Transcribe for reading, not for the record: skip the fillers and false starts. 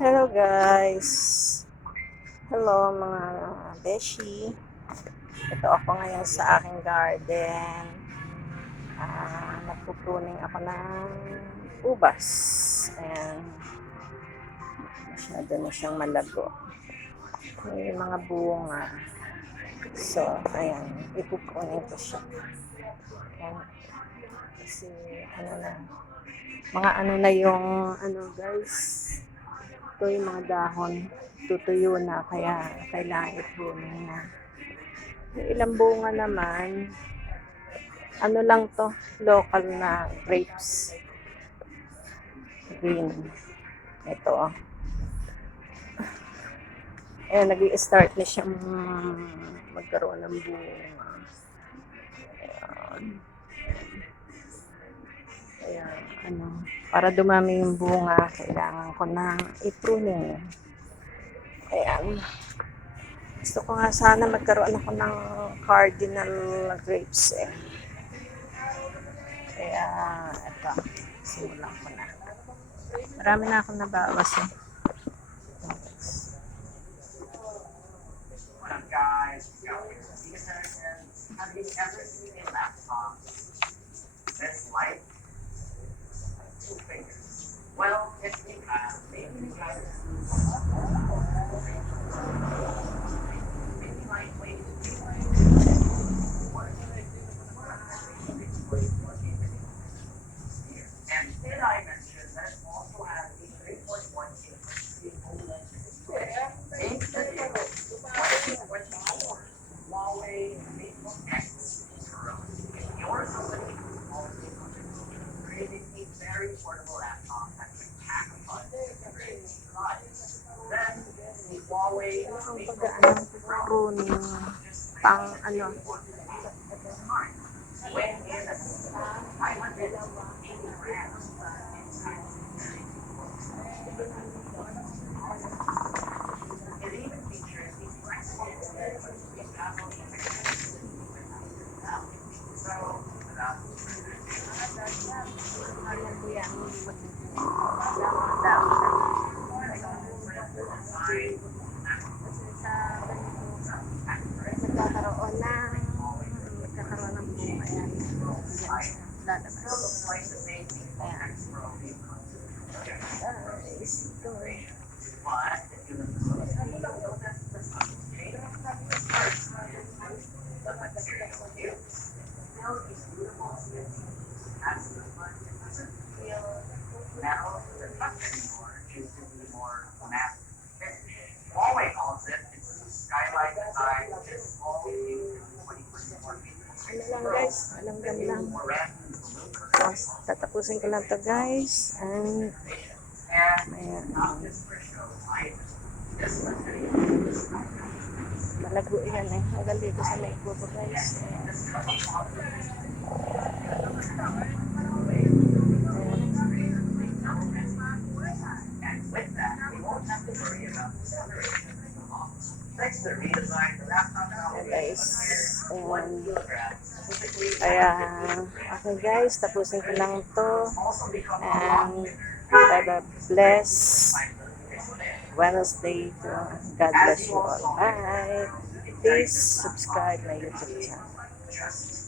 Hello guys. Hello mga beshi. Ito ako ngayon sa aking garden. Nagpupruning ako ng ubas. Ayan. Masyado na siyang malago. May mga bunga. So, ayan. Ipupruning ko siya. Ayan. Kasi, mga na yung, guys. Ito yung mga dahon. Tutuyo na. Kaya, kailangan i-pruning na. Yung ilang bunga naman, lang to, local na grapes. Green. Ito. Nag-i-start na siyang magkaroon ng bunga. Ayan. Para dumami yung bunga, kailangan ko na i-pruning. Ayan. Gusto ko nga sana magkaroon ako ng cardinal grapes eh. Kaya, ito. Simulan ko na. Marami na akong nabawas eh. Guys, have you ever seen a laptop this light? Two fingers. Well, if you have, maybe you guys maybe lightweight. And did I mention that it also has a 3.1 inch OLED display? Huawei MateBook X Pro. If you're somebody who's always creating a very portable laptop that can pack a punch, then the Huawei MateBook Pro Pang weighing in at 580 grams inside. It even features the flexible so, without nagkakaroon ng bunga yan. Lalabas. Huawei calls it its skylight design, which is all new 20% more Lang guys, alanggam lang. Tatapusin ko lang to guys. And malago yan eh. Hanggang dito sa may kubo guys. And with that, we won't have to worry about acceleration in the office. Thanks to redesign the laptop now Guys. 1 kilogram. Okay guys, tapusin ko lang to. And have a blessed Wednesday. God bless you all. Bye. Please subscribe my YouTube channel.